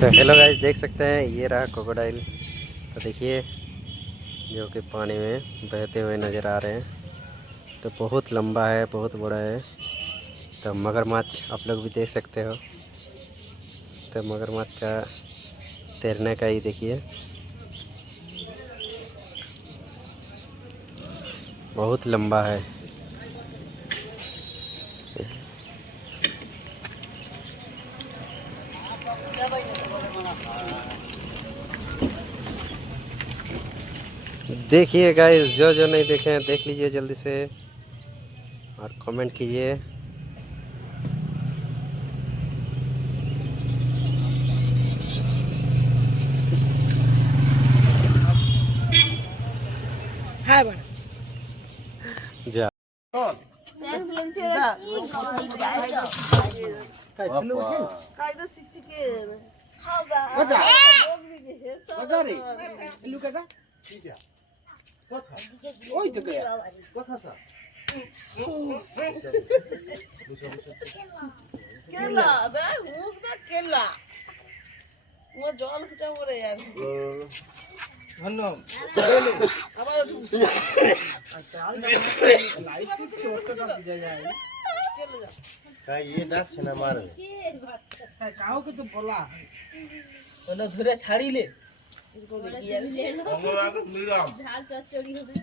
तो hello guys, देख सकते हैं ये रहा क्रोकोडाइल। तो देखिए जो कि पानी में बहते हुए नज़र आ रहे हैं। तो बहुत लंबा है, बहुत बड़ा है। तो मगरमच्छ आप लोग भी देख सकते हो। तो मगरमच्छ का तैरने का ही देखिए, बहुत लंबा है। देखिए गाइस, जो जो नहीं देखे हैं देख लीजिए जल्दी से और कमेंट कीजिए। जा জল ফুটা পড়ে যাচ্ছে। ধরে ছাড়িলে ঝাল চচ্চড়ি হবে।